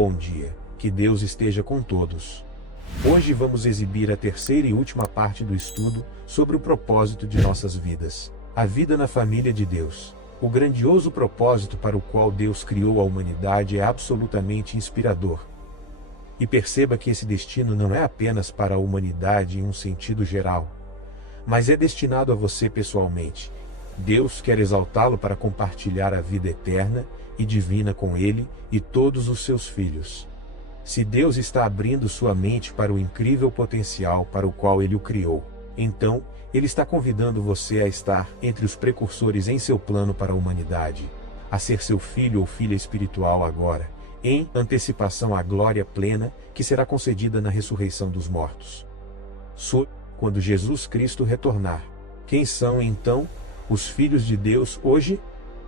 bom dia, que Deus esteja com todos. Hoje vamos exibir a terceira e última parte do estudo sobre o propósito de nossas vidas. A vida na família de Deus. O grandioso propósito para o qual Deus criou a humanidade é absolutamente inspirador. E perceba que esse destino não é apenas para a humanidade em um sentido geral, mas é destinado a você pessoalmente. Deus quer exaltá-lo para compartilhar a vida eterna e divina com ele e todos os seus filhos. Se Deus está abrindo sua mente para o incrível potencial para o qual ele o criou, então, ele está convidando você a estar entre os precursores em seu plano para a humanidade, a ser seu filho ou filha espiritual agora, em antecipação à glória plena que será concedida na ressurreição dos mortos. Quando Jesus Cristo retornar. Quem são então os filhos de Deus hoje?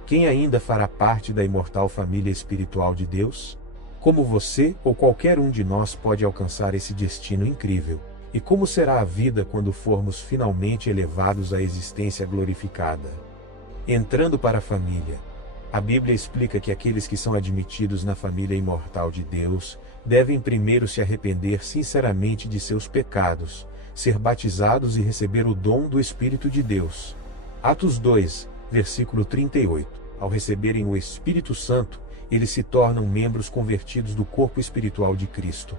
Quem ainda fará parte da imortal família espiritual de Deus? Como você ou qualquer um de nós pode alcançar esse destino incrível? E como será a vida quando formos finalmente elevados à existência glorificada? Entrando para a família. A Bíblia explica que aqueles que são admitidos na família imortal de Deus devem primeiro se arrepender sinceramente de seus pecados, ser batizados e receber o dom do Espírito de Deus. Atos 2, versículo 38. Ao receberem o Espírito Santo, eles se tornam membros convertidos do corpo espiritual de Cristo.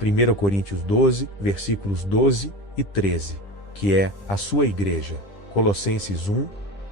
1 Coríntios 12, versículos 12 e 13, que é a sua igreja. Colossenses 1,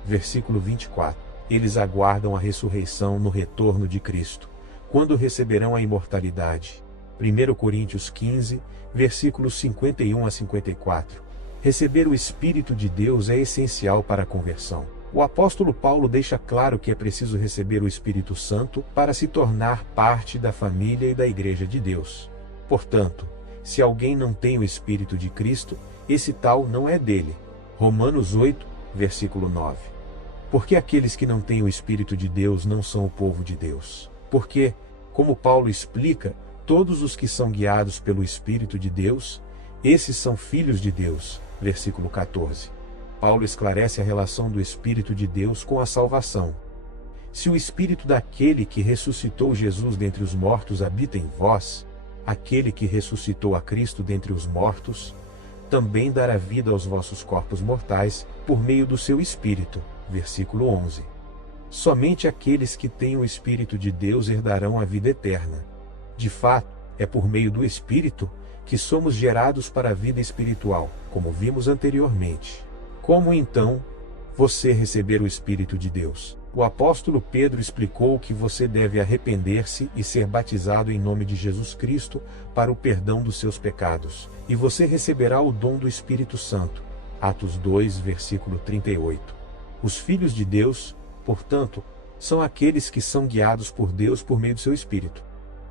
versículo 24. Eles aguardam a ressurreição no retorno de Cristo, quando receberão a imortalidade. 1 Coríntios 15, versículos 51 a 54. Receber o Espírito de Deus é essencial para a conversão. O apóstolo Paulo deixa claro que é preciso receber o Espírito Santo para se tornar parte da família e da Igreja de Deus. Portanto, se alguém não tem o Espírito de Cristo, esse tal não é dele. Romanos 8, versículo 9. Porque aqueles que não têm o Espírito de Deus não são o povo de Deus. Porque, como Paulo explica, todos os que são guiados pelo Espírito de Deus, esses são filhos de Deus. Versículo 14. Paulo esclarece a relação do Espírito de Deus com a salvação. Se o Espírito daquele que ressuscitou Jesus dentre os mortos habita em vós, aquele que ressuscitou a Cristo dentre os mortos, também dará vida aos vossos corpos mortais, por meio do seu Espírito. Versículo 11. Somente aqueles que têm o Espírito de Deus herdarão a vida eterna. De fato, é por meio do Espírito que somos gerados para a vida espiritual, como vimos anteriormente. Como então você receber o Espírito de Deus? O apóstolo Pedro explicou que você deve arrepender-se e ser batizado em nome de Jesus Cristo para o perdão dos seus pecados, e você receberá o dom do Espírito Santo. Atos 2, versículo 38. Os filhos de Deus, portanto, são aqueles que são guiados por Deus por meio do seu Espírito.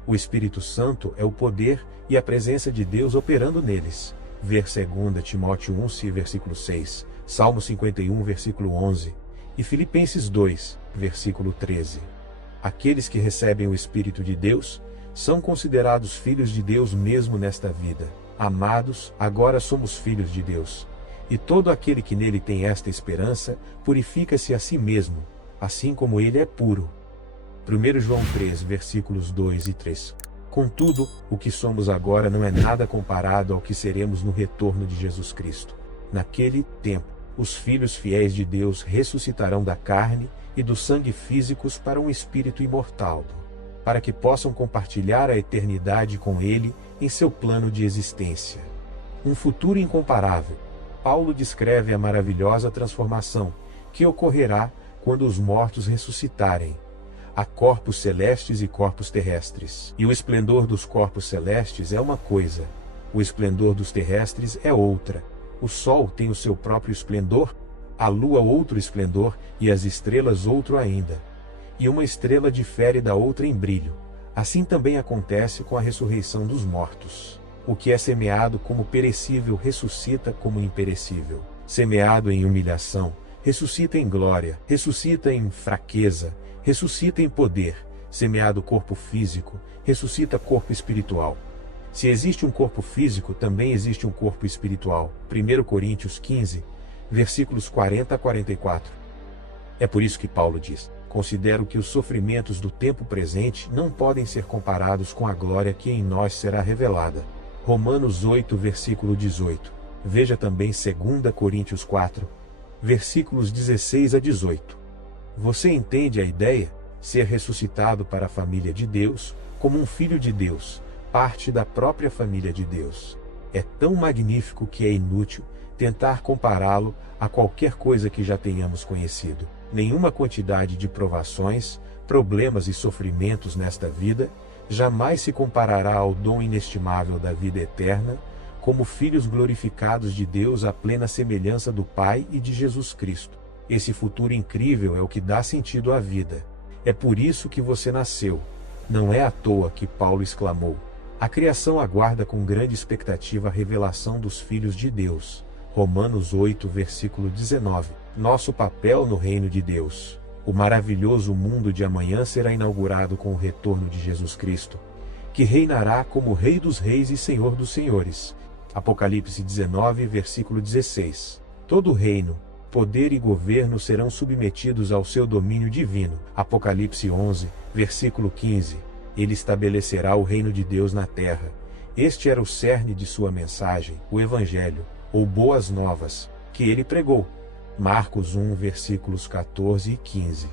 O Espírito Santo é o poder e a presença de Deus operando neles. Ver 2 Timóteo 1, versículo 6, Salmo 51, versículo 11, e Filipenses 2, versículo 13. Aqueles que recebem o Espírito de Deus são considerados filhos de Deus mesmo nesta vida. Amados, agora somos filhos de Deus. E todo aquele que nele tem esta esperança, purifica-se a si mesmo, assim como ele é puro. 1 João 3, versículos 2 e 3. Contudo, o que somos agora não é nada comparado ao que seremos no retorno de Jesus Cristo. Naquele tempo, os filhos fiéis de Deus ressuscitarão da carne e do sangue físicos para um espírito imortal, para que possam compartilhar a eternidade com Ele em seu plano de existência. Um futuro incomparável. Paulo descreve a maravilhosa transformação que ocorrerá quando os mortos ressuscitarem. Há corpos celestes e corpos terrestres. E o esplendor dos corpos celestes é uma coisa, o esplendor dos terrestres é outra. O sol tem o seu próprio esplendor, a lua outro esplendor e as estrelas outro ainda. E uma estrela difere da outra em brilho. Assim também acontece com a ressurreição dos mortos. O que é semeado como perecível ressuscita como imperecível. Semeado em humilhação, ressuscita em glória, ressuscita em fraqueza, ressuscita em poder. Semeado corpo físico, ressuscita corpo espiritual. Se existe um corpo físico, também existe um corpo espiritual. 1 Coríntios 15, versículos 40 a 44. É por isso que Paulo diz: considero que os sofrimentos do tempo presente não podem ser comparados com a glória que em nós será revelada. Romanos 8, versículo 18. Veja também 2 Coríntios 4, versículos 16 a 18. Você entende a ideia? Ser ressuscitado para a família de Deus, como um filho de Deus, parte da própria família de Deus. É tão magnífico que é inútil tentar compará-lo a qualquer coisa que já tenhamos conhecido. Nenhuma quantidade de provações, problemas e sofrimentos nesta vida jamais se comparará ao dom inestimável da vida eterna, como filhos glorificados de Deus à plena semelhança do Pai e de Jesus Cristo. Esse futuro incrível é o que dá sentido à vida. É por isso que você nasceu. Não é à toa que Paulo exclamou: a criação aguarda com grande expectativa a revelação dos filhos de Deus. Romanos 8, versículo 19. Nosso papel no reino de Deus. O maravilhoso mundo de amanhã será inaugurado com o retorno de Jesus Cristo, que reinará como Rei dos Reis e Senhor dos Senhores. Apocalipse 19, versículo 16. Todo reino, poder e governo serão submetidos ao seu domínio divino. Apocalipse 11, versículo 15. Ele estabelecerá o reino de Deus na terra. Este era o cerne de sua mensagem, o Evangelho, ou Boas Novas, que ele pregou. Marcos 1, versículos 14 e 15.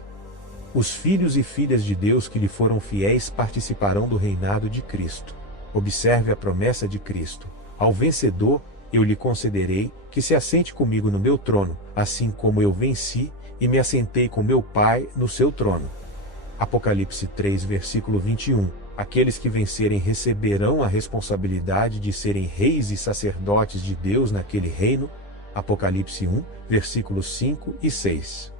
Os filhos e filhas de Deus que lhe foram fiéis participarão do reinado de Cristo. Observe a promessa de Cristo: ao vencedor, eu lhe concederei que se assente comigo no meu trono, assim como eu venci e me assentei com meu Pai no seu trono. Apocalipse 3, versículo 21. Aqueles que vencerem receberão a responsabilidade de serem reis e sacerdotes de Deus naquele reino. Apocalipse 1, versículos 5 e 6.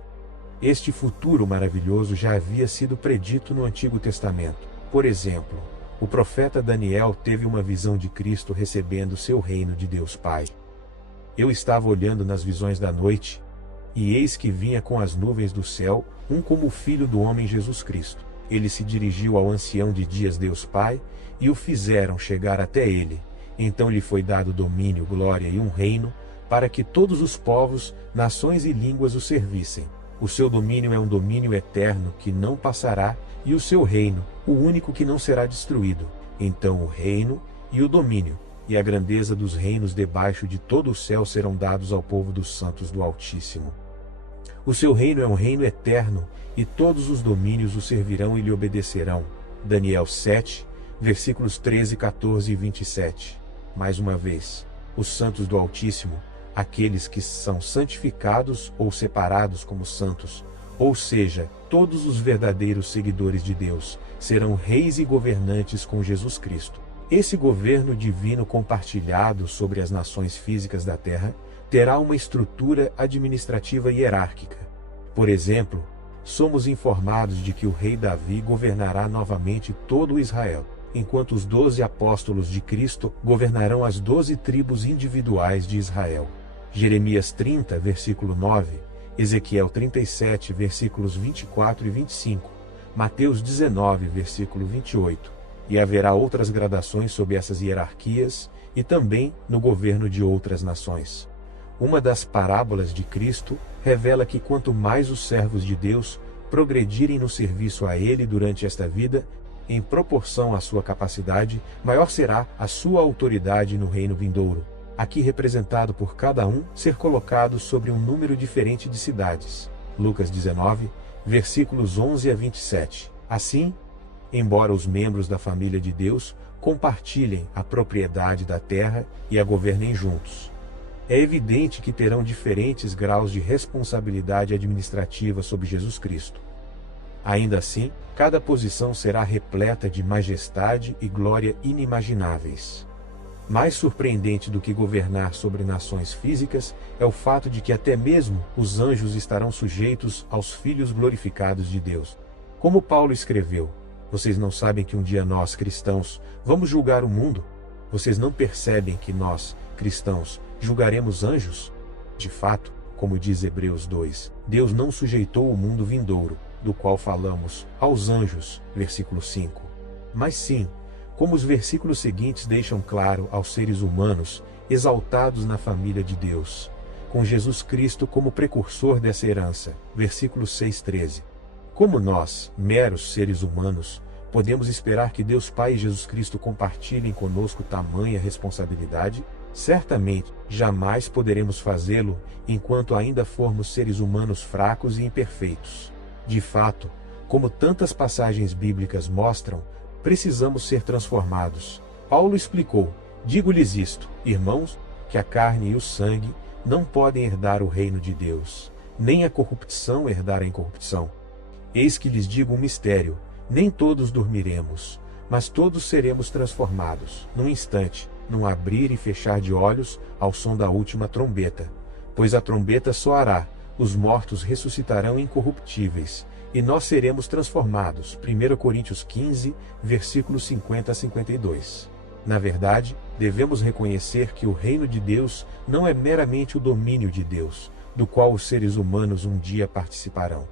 Este futuro maravilhoso já havia sido predito no Antigo Testamento. Por exemplo, o profeta Daniel teve uma visão de Cristo recebendo seu reino de Deus Pai. Eu estava olhando nas visões da noite, e eis que vinha com as nuvens do céu, um como o Filho do Homem Jesus Cristo. Ele se dirigiu ao ancião de dias Deus Pai, e o fizeram chegar até ele. Então lhe foi dado domínio, glória e um reino, para que todos os povos, nações e línguas o servissem. O seu domínio é um domínio eterno que não passará, e o seu reino, o único que não será destruído. Então o reino e o domínio, e a grandeza dos reinos debaixo de todo o céu serão dados ao povo dos santos do Altíssimo. O seu reino é um reino eterno, e todos os domínios o servirão e lhe obedecerão. Daniel 7, versículos 13, 14 e 27. Mais uma vez, os santos do Altíssimo, aqueles que são santificados ou separados como santos, ou seja, todos os verdadeiros seguidores de Deus, serão reis e governantes com Jesus Cristo. Esse governo divino compartilhado sobre as nações físicas da terra terá uma estrutura administrativa hierárquica. Por exemplo, somos informados de que o rei Davi governará novamente todo Israel, enquanto os 12 apóstolos de Cristo governarão as 12 tribos individuais de Israel. Jeremias 30, versículo 9, Ezequiel 37, versículos 24 e 25, Mateus 19, versículo 28. E haverá outras gradações sob essas hierarquias, e também no governo de outras nações. Uma das parábolas de Cristo revela que quanto mais os servos de Deus progredirem no serviço a Ele durante esta vida, em proporção à sua capacidade, maior será a sua autoridade no reino vindouro, aqui representado por cada um ser colocado sobre um número diferente de cidades. Lucas 19, versículos 11 a 27. Assim, embora os membros da família de Deus compartilhem a propriedade da terra e a governem juntos, é evidente que terão diferentes graus de responsabilidade administrativa sob Jesus Cristo. Ainda assim, cada posição será repleta de majestade e glória inimagináveis. Mais surpreendente do que governar sobre nações físicas é o fato de que até mesmo os anjos estarão sujeitos aos filhos glorificados de Deus. Como Paulo escreveu: vocês não sabem que um dia nós, cristãos, vamos julgar o mundo? Vocês não percebem que nós, cristãos, julgaremos anjos? De fato, como diz Hebreus 2, Deus não sujeitou o mundo vindouro, do qual falamos, aos anjos, versículo 5. Mas sim, como os versículos seguintes deixam claro, aos seres humanos, exaltados na família de Deus, com Jesus Cristo como precursor dessa herança, versículo 6:13. Como nós, meros seres humanos, podemos esperar que Deus Pai e Jesus Cristo compartilhem conosco tamanha responsabilidade? Certamente, jamais poderemos fazê-lo enquanto ainda formos seres humanos fracos e imperfeitos. De fato, como tantas passagens bíblicas mostram, precisamos ser transformados. Paulo explicou: digo-lhes isto, irmãos, que a carne e o sangue não podem herdar o reino de Deus, nem a corrupção herdar a incorrupção. Eis que lhes digo um mistério: nem todos dormiremos, mas todos seremos transformados, num instante, num abrir e fechar de olhos, ao som da última trombeta. Pois a trombeta soará, os mortos ressuscitarão incorruptíveis, e nós seremos transformados. 1 Coríntios 15, versículos 50 a 52. Na verdade, devemos reconhecer que o reino de Deus não é meramente o domínio de Deus, do qual os seres humanos um dia participarão.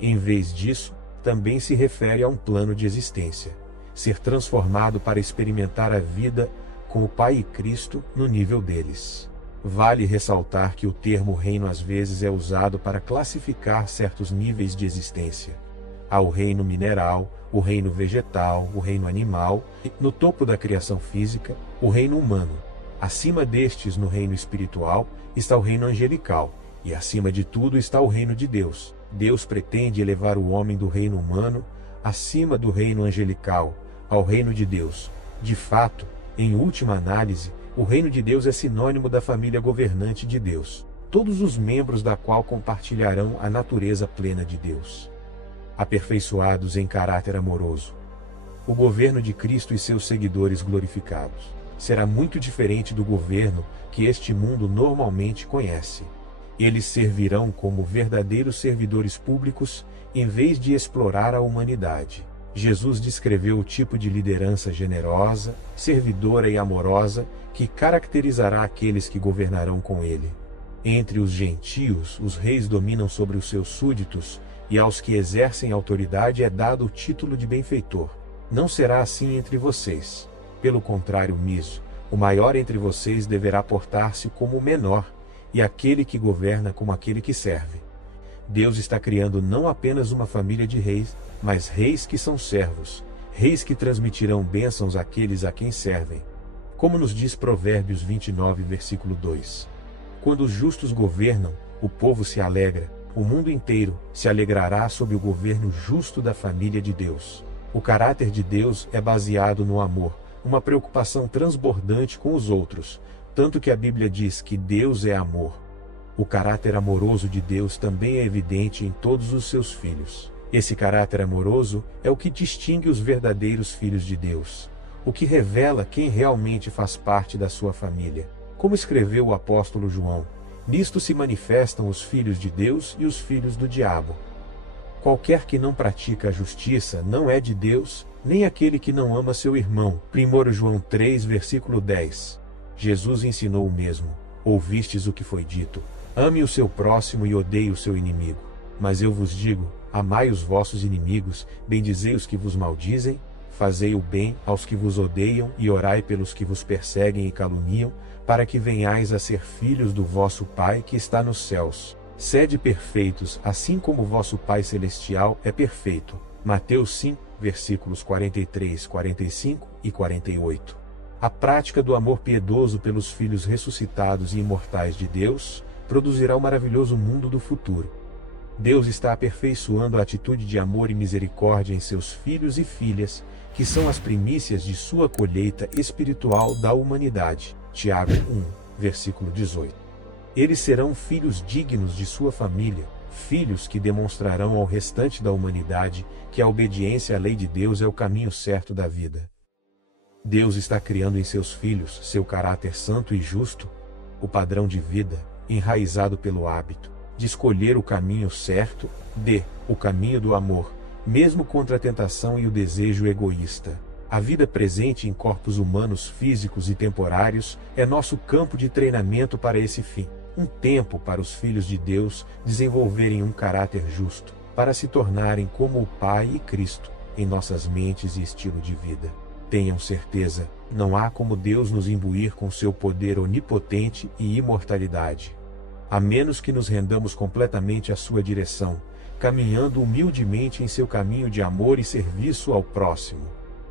Em vez disso, também se refere a um plano de existência, ser transformado para experimentar a vida com o Pai e Cristo no nível deles. Vale ressaltar que o termo reino às vezes é usado para classificar certos níveis de existência. Há o reino mineral, o reino vegetal, o reino animal, e, no topo da criação física, o reino humano. Acima destes, no reino espiritual, está o reino angelical, e acima de tudo está o reino de Deus. Deus pretende elevar o homem do reino humano, acima do reino angelical, ao reino de Deus. De fato, em última análise, o reino de Deus é sinônimo da família governante de Deus, todos os membros da qual compartilharão a natureza plena de Deus, aperfeiçoados em caráter amoroso. O governo de Cristo e seus seguidores glorificados será muito diferente do governo que este mundo normalmente conhece. Eles servirão como verdadeiros servidores públicos, em vez de explorar a humanidade. Jesus descreveu o tipo de liderança generosa, servidora e amorosa que caracterizará aqueles que governarão com ele. Entre os gentios, os reis dominam sobre os seus súditos, e aos que exercem autoridade é dado o título de benfeitor. Não será assim entre vocês. Pelo contrário, o maior entre vocês deverá portar-se como o menor, e aquele que governa como aquele que serve. Deus está criando não apenas uma família de reis, mas reis que são servos, reis que transmitirão bênçãos àqueles a quem servem. Como nos diz Provérbios 29, versículo 2. Quando os justos governam, o povo se alegra, o mundo inteiro se alegrará sob o governo justo da família de Deus. O caráter de Deus é baseado no amor, uma preocupação transbordante com os outros, tanto que a Bíblia diz que Deus é amor. O caráter amoroso de Deus também é evidente em todos os seus filhos. Esse caráter amoroso é o que distingue os verdadeiros filhos de Deus, o que revela quem realmente faz parte da sua família. Como escreveu o apóstolo João, nisto se manifestam os filhos de Deus e os filhos do diabo. Qualquer que não pratica a justiça não é de Deus, nem aquele que não ama seu irmão. 1 João 3, versículo 10. Jesus ensinou o mesmo. Ouvistes o que foi dito: ame o seu próximo e odeie o seu inimigo. Mas eu vos digo: amai os vossos inimigos, bendizei os que vos maldizem, fazei o bem aos que vos odeiam e orai pelos que vos perseguem e caluniam, para que venhais a ser filhos do vosso Pai que está nos céus. Sede perfeitos, assim como o vosso Pai celestial é perfeito. Mateus 5, versículos 43, 45 e 48. A prática do amor piedoso pelos filhos ressuscitados e imortais de Deus produzirá o maravilhoso mundo do futuro. Deus está aperfeiçoando a atitude de amor e misericórdia em seus filhos e filhas, que são as primícias de sua colheita espiritual da humanidade. Tiago 1, versículo 18. Eles serão filhos dignos de sua família, filhos que demonstrarão ao restante da humanidade que a obediência à lei de Deus é o caminho certo da vida. Deus está criando em seus filhos seu caráter santo e justo, o padrão de vida, enraizado pelo hábito de escolher o caminho certo, o caminho do amor, mesmo contra a tentação e o desejo egoísta. A vida presente em corpos humanos físicos e temporários é nosso campo de treinamento para esse fim. Um tempo para os filhos de Deus desenvolverem um caráter justo, para se tornarem como o Pai e Cristo, em nossas mentes e estilo de vida. Tenham certeza, não há como Deus nos imbuir com seu poder onipotente e imortalidade. A menos que nos rendamos completamente à sua direção, caminhando humildemente em seu caminho de amor e serviço ao próximo.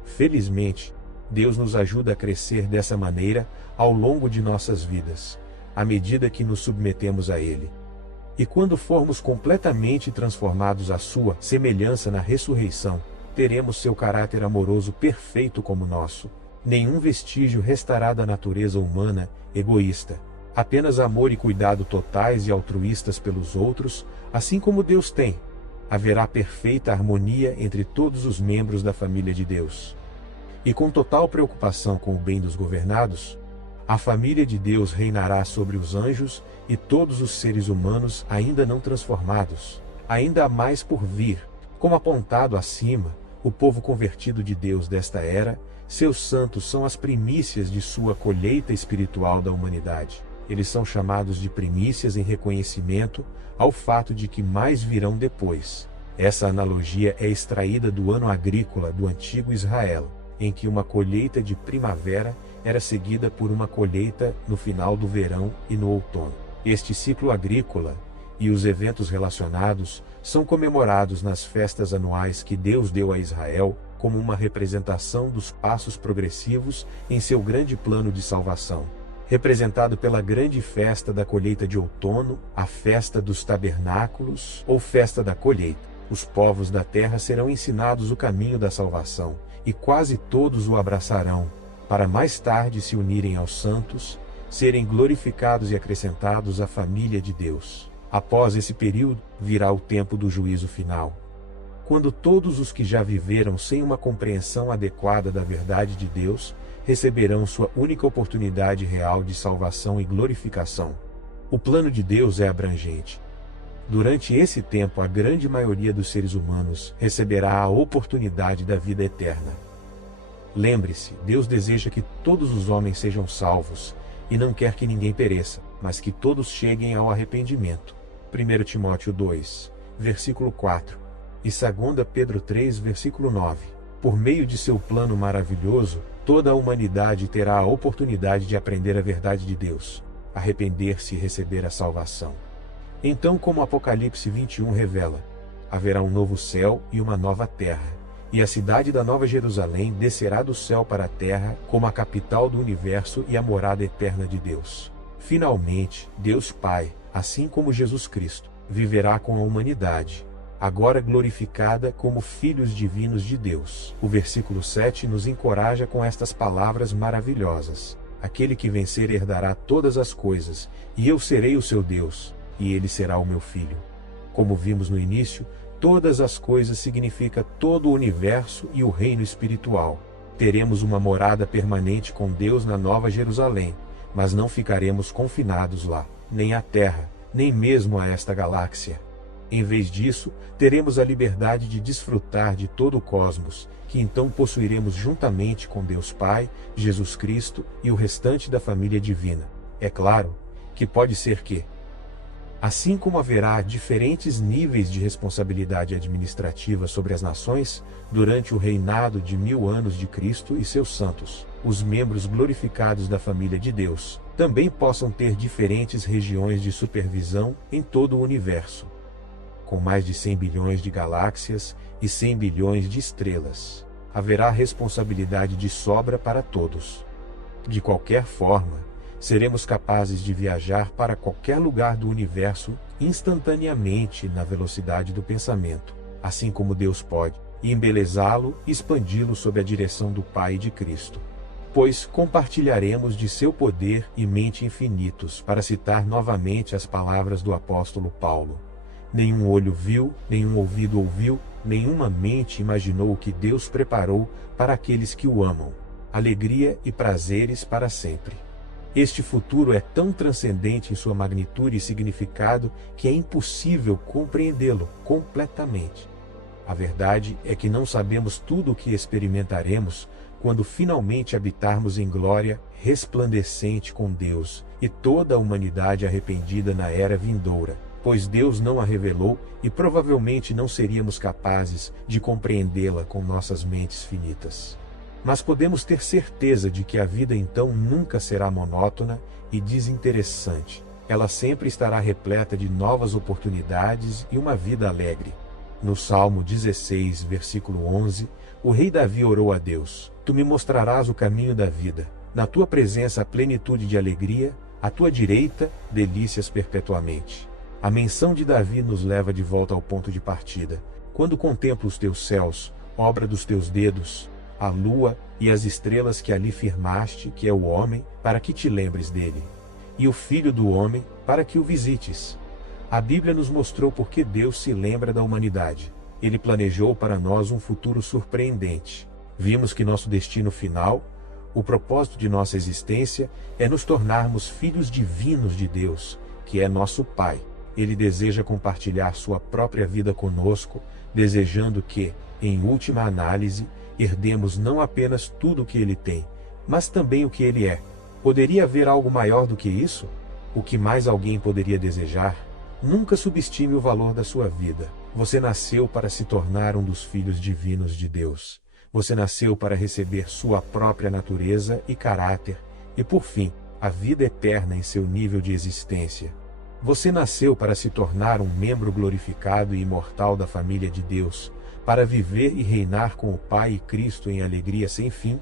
Felizmente, Deus nos ajuda a crescer dessa maneira ao longo de nossas vidas, à medida que nos submetemos a Ele. E quando formos completamente transformados à sua semelhança na ressurreição, teremos seu caráter amoroso perfeito como nosso. Nenhum vestígio restará da natureza humana egoísta. Apenas amor e cuidado totais e altruístas pelos outros, assim como Deus tem. Haverá perfeita harmonia entre todos os membros da família de Deus. E com total preocupação com o bem dos governados, a família de Deus reinará sobre os anjos e todos os seres humanos ainda não transformados. Ainda há mais por vir. Como apontado acima, o povo convertido de Deus desta era, seus santos são as primícias de sua colheita espiritual da humanidade. Eles são chamados de primícias em reconhecimento ao fato de que mais virão depois. Essa analogia é extraída do ano agrícola do antigo Israel, em que uma colheita de primavera era seguida por uma colheita no final do verão e no outono. Este ciclo agrícola e os eventos relacionados são comemorados nas festas anuais que Deus deu a Israel como uma representação dos passos progressivos em seu grande plano de salvação. Representado pela grande festa da colheita de outono, a festa dos tabernáculos ou festa da colheita, os povos da terra serão ensinados o caminho da salvação, e quase todos o abraçarão, para mais tarde se unirem aos santos, serem glorificados e acrescentados à família de Deus. Após esse período, virá o tempo do juízo final, quando todos os que já viveram sem uma compreensão adequada da verdade de Deus receberão sua única oportunidade real de salvação e glorificação. O plano de Deus é abrangente. Durante esse tempo, a grande maioria dos seres humanos receberá a oportunidade da vida eterna. Lembre-se, Deus deseja que todos os homens sejam salvos e não quer que ninguém pereça, mas que todos cheguem ao arrependimento. 1 Timóteo 2, versículo 4 e 2 Pedro 3, versículo 9. Por meio de seu plano maravilhoso, toda a humanidade terá a oportunidade de aprender a verdade de Deus, arrepender-se e receber a salvação. Então, como Apocalipse 21 revela, haverá um novo céu e uma nova terra, e a cidade da Nova Jerusalém descerá do céu para a terra como a capital do universo e a morada eterna de Deus. Finalmente, Deus Pai, assim como Jesus Cristo, viverá com a humanidade, agora glorificada como filhos divinos de Deus. O versículo 7 nos encoraja com estas palavras maravilhosas: aquele que vencer herdará todas as coisas, e eu serei o seu Deus, e ele será o meu filho. Como vimos no início, todas as coisas significa todo o universo e o reino espiritual. Teremos uma morada permanente com Deus na Nova Jerusalém, mas não ficaremos confinados lá, nem à Terra, nem mesmo a esta galáxia. Em vez disso, teremos a liberdade de desfrutar de todo o cosmos, que então possuiremos juntamente com Deus Pai, Jesus Cristo e o restante da família divina. É claro que pode ser que, assim como haverá diferentes níveis de responsabilidade administrativa sobre as nações, durante o reinado de 1000 anos de Cristo e seus santos, os membros glorificados da família de Deus também possam ter diferentes regiões de supervisão em todo o universo. Com mais de 100 bilhões de galáxias e 100 bilhões de estrelas, haverá responsabilidade de sobra para todos. De qualquer forma, seremos capazes de viajar para qualquer lugar do universo instantaneamente na velocidade do pensamento, assim como Deus pode, e embelezá-lo e expandi-lo sob a direção do Pai e de Cristo. Pois compartilharemos de seu poder e mente infinitos, para citar novamente as palavras do apóstolo Paulo. Nenhum olho viu, nenhum ouvido ouviu, nenhuma mente imaginou o que Deus preparou para aqueles que o amam. Alegria e prazeres para sempre. Este futuro é tão transcendente em sua magnitude e significado que é impossível compreendê-lo completamente. A verdade é que não sabemos tudo o que experimentaremos quando finalmente habitarmos em glória resplandecente com Deus e toda a humanidade arrependida na era vindoura, pois Deus não a revelou e provavelmente não seríamos capazes de compreendê-la com nossas mentes finitas. Mas podemos ter certeza de que a vida então nunca será monótona e desinteressante. Ela sempre estará repleta de novas oportunidades e uma vida alegre. No Salmo 16, versículo 11, o rei Davi orou a Deus: Tu me mostrarás o caminho da vida. Na tua presença há plenitude de alegria, à tua direita, delícias perpetuamente. A menção de Davi nos leva de volta ao ponto de partida. Quando contemplo os teus céus, obra dos teus dedos, a lua e as estrelas que ali firmaste, que é o homem, para que te lembres dele, e o filho do homem, para que o visites. A Bíblia nos mostrou por que Deus se lembra da humanidade. Ele planejou para nós um futuro surpreendente. Vimos que nosso destino final, o propósito de nossa existência, é nos tornarmos filhos divinos de Deus, que é nosso Pai. Ele deseja compartilhar sua própria vida conosco, desejando que, em última análise, herdemos não apenas tudo o que Ele tem, mas também o que Ele é. Poderia haver algo maior do que isso? O que mais alguém poderia desejar? Nunca subestime o valor da sua vida. Você nasceu para se tornar um dos filhos divinos de Deus. Você nasceu para receber sua própria natureza e caráter, e por fim, a vida eterna em seu nível de existência. Você nasceu para se tornar um membro glorificado e imortal da família de Deus, para viver e reinar com o Pai e Cristo em alegria sem fim,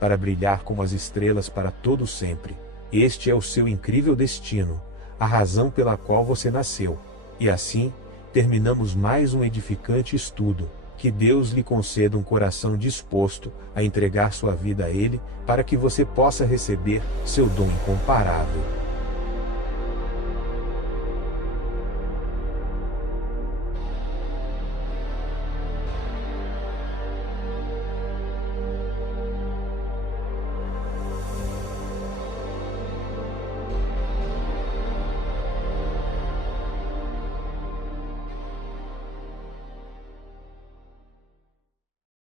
para brilhar como as estrelas para todo sempre. Este é o seu incrível destino, a razão pela qual você nasceu. E assim, terminamos mais um edificante estudo. Que Deus lhe conceda um coração disposto a entregar sua vida a Ele, para que você possa receber seu dom incomparável.